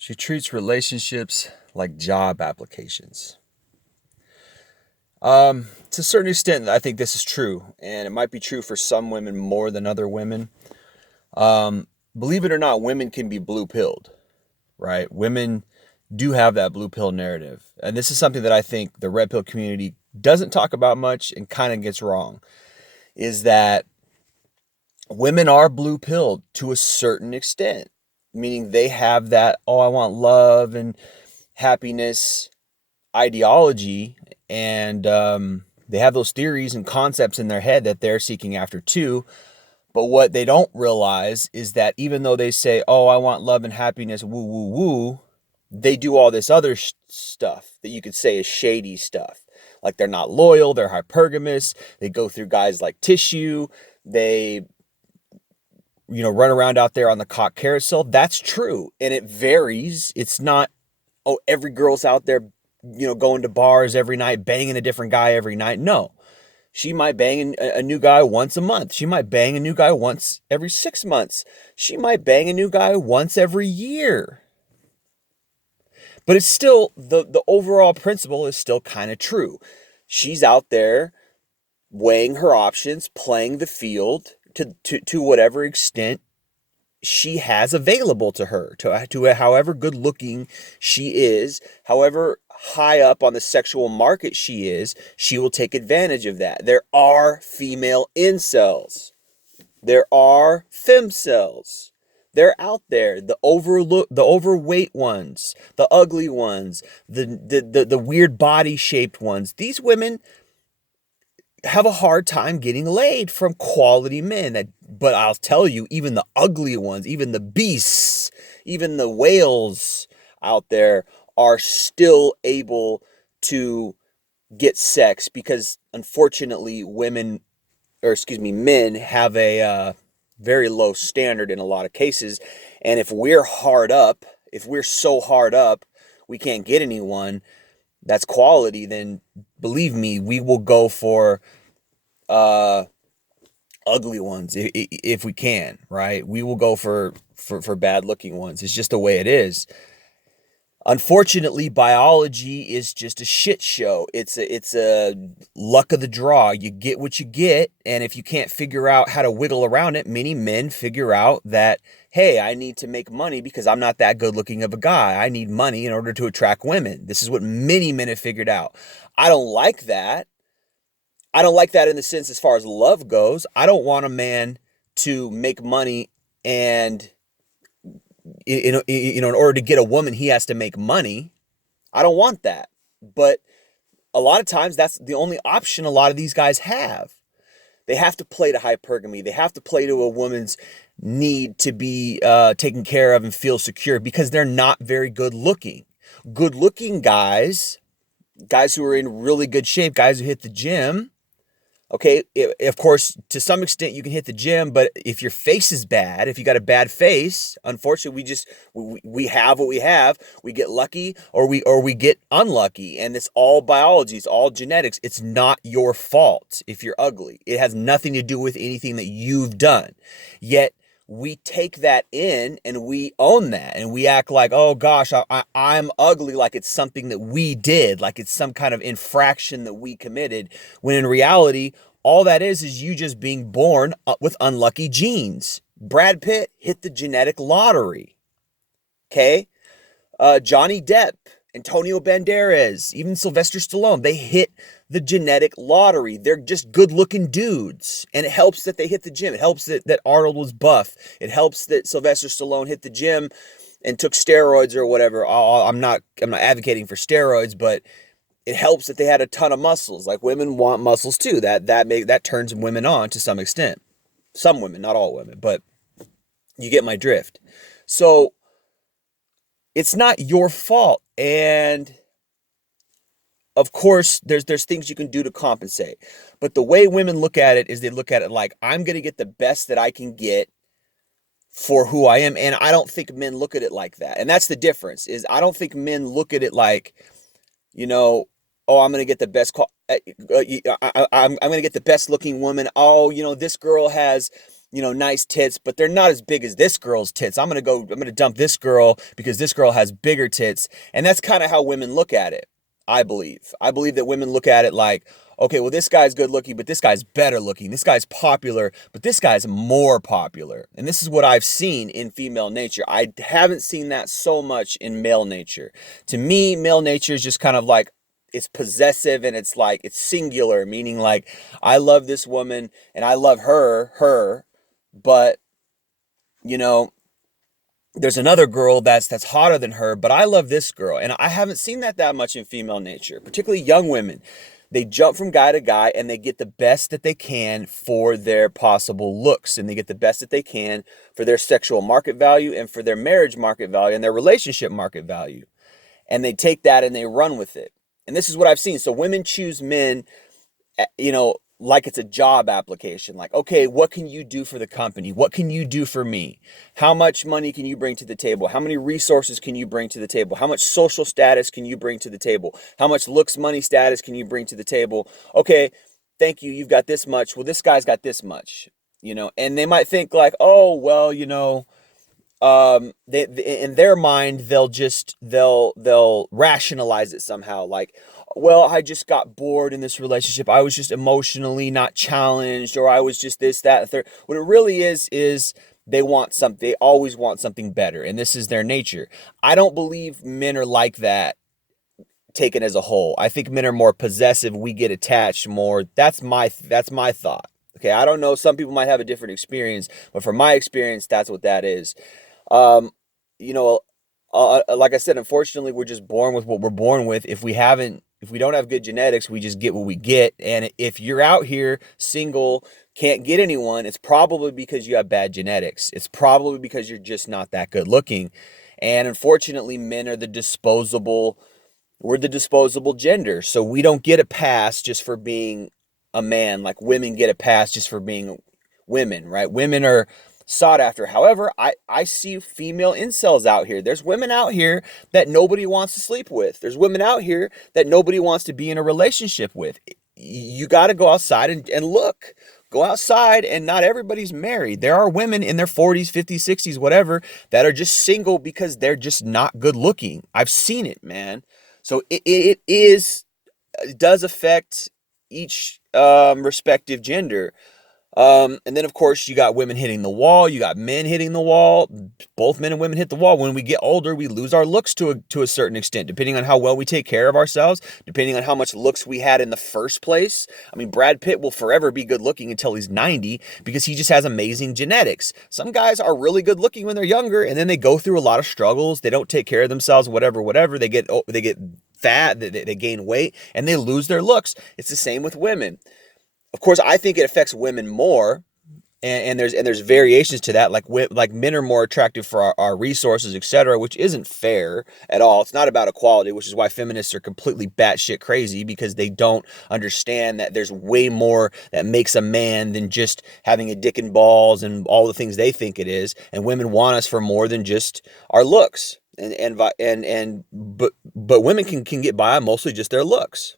She treats relationships like job applications. To a certain extent, I think this is true, and it might be true for some women more than other women. Believe it or not, women can be blue pilled, right? Women do have that blue pill narrative, and this is something that I think the red pill community doesn't talk about much and kind of gets wrong. Is that women are blue pilled to a certain extent, meaning they have that, oh, I want love and happiness ideology, and they have those theories and concepts in their head that they're seeking after too. But what they don't realize is that even though they say, oh, I want love and happiness, woo, woo, woo, they do all this other stuff that you could say is shady stuff. Like they're not loyal, they're hypergamous, they go through guys like tissue, they run around out there on the cock carousel. That's true. And it varies. It's not, oh, every girl's out there, going to bars every night, banging a different guy every night. No. She might bang a new guy once a month. She might bang a new guy once every 6 months. She might bang a new guy once every year. But it's still, the overall principle is still kind of true. She's out there weighing her options, playing the field to whatever extent she has available to her, to however good looking she is, however high up on the sexual market she is, she will take advantage of that. There are female incels. There are femcells. They're out there. The overweight ones, the ugly ones, the weird body shaped ones. These women have a hard time getting laid from quality men. But I'll tell you, even the ugly ones, even the beasts, even the whales out there are still able to get sex because unfortunately men have a very low standard in a lot of cases. And if we're hard up, if we're so hard up, we can't get anyone that's quality, then believe me, we will go for uh ugly ones if we can, right? We will go for bad looking ones. It's just the way it is. Unfortunately, biology is just a shit show. It's a luck of the draw. You get what you get, and if you can't figure out how to wiggle around it, many men figure out that, hey, I need to make money because I'm not that good looking of a guy. I need money in order to attract women. This is what many men have figured out. I don't like that. I don't like that in the sense as far as love goes. I don't want a man to make money and in order to get a woman, he has to make money. I don't want that. But a lot of times that's the only option a lot of these guys have. They have to play to hypergamy. They have to play to a woman's need to be taken care of and feel secure because they're not very good looking. Good looking guys who are in really good shape, guys who hit the gym. Okay, of course, to some extent you can hit the gym, but if your face is bad, if you got a bad face, unfortunately, we have what we have. We get lucky or we get unlucky, and it's all biology, it's all genetics. It's not your fault if you're ugly. It has nothing to do with anything that you've done. Yet we take that in and we own that and we act like, oh gosh, I'm ugly, like it's something that we did, like it's some kind of infraction that we committed, when in reality, all that is you just being born with unlucky genes. Brad Pitt hit the genetic lottery. Okay? Johnny Depp, Antonio Banderas, even Sylvester Stallone, they hit the genetic lottery. They're just good looking dudes. And it helps that they hit the gym. It helps that Arnold was buff. It helps that Sylvester Stallone hit the gym and took steroids or whatever. I'm not advocating for steroids, but it helps that they had a ton of muscles. Like women want muscles too. That turns women on to some extent. Some women, not all women, but you get my drift. So it's not your fault. And of course, there's things you can do to compensate. But the way women look at it is they look at it like, I'm going to get the best that I can get for who I am. And I don't think men look at it like that. And that's the difference, is I don't think men look at it like, oh, I'm going to get the I'm going to get the best looking woman. Oh, this girl has nice tits, but they're not as big as this girl's tits. I'm going to dump this girl because this girl has bigger tits. And that's kind of how women look at it, I believe. I believe that women look at it like, okay, well, this guy's good looking, but this guy's better looking. This guy's popular, but this guy's more popular. And this is what I've seen in female nature. I haven't seen that so much in male nature. To me, male nature is just kind of like, it's possessive and it's like, it's singular, meaning like, I love this woman and I love her, but you know, there's another girl that's hotter than her, but I love this girl. And I haven't seen that much in female nature, particularly young women. They jump from guy to guy and they get the best that they can for their possible looks, and they get the best that they can for their sexual market value and for their marriage market value and their relationship market value. And they take that and they run with it. And this is what I've seen. So women choose men, like it's a job application. Like, okay, what can you do for the company? What can you do for me? How much money can you bring to the table? How many resources can you bring to the table? How much social status can you bring to the table? How much looks, money, status can you bring to the table? Okay, thank you. You've got this much. Well, this guy's got this much, and they might think like, oh, well, they in their mind, they'll rationalize it somehow, like, well, I just got bored in this relationship, I was just emotionally not challenged, or I was just this, that, and third. What it really is they always want something better, and this is their nature. I don't believe men are like that taken as a whole. I think men are more possessive. We get attached more. That's my thought. Okay, I don't know, some people might have a different experience, but from my experience, that's what that is. um, you know, like I said, unfortunately, we're just born with what we're born with. If we don't have good genetics, we just get what we get. And if you're out here single, can't get anyone, it's probably because you have bad genetics. It's probably because you're just not that good looking. And unfortunately, men are we're the disposable gender. So we don't get a pass just for being a man, like women get a pass just for being women, right? Women are sought after. However, I see female incels out here. There's women out here that nobody wants to sleep with. There's women out here that nobody wants to be in a relationship with. You got to go outside and look. Go outside, and not everybody's married. There are women in their 40s, 50s, 60s, whatever, that are just single because they're just not good looking. I've seen it, man. So it does affect each respective gender. And then of course you got women hitting the wall, you got men hitting the wall. Both men and women hit the wall. When we get older, we lose our looks to a certain extent, depending on how well we take care of ourselves, depending on how much looks we had in the first place. I mean, Brad Pitt will forever be good looking until he's 90 because he just has amazing genetics. Some guys are really good looking when they're younger, and then they go through a lot of struggles. They don't take care of themselves, whatever. They get fat, they gain weight, and they lose their looks. It's the same with women. Of course, I think it affects women more, and there's variations to that. Like men are more attractive for our resources, etc., which isn't fair at all. It's not about equality, which is why feminists are completely batshit crazy, because they don't understand that there's way more that makes a man than just having a dick and balls and all the things they think it is. And women want us for more than just our looks, but women can get by on mostly just their looks.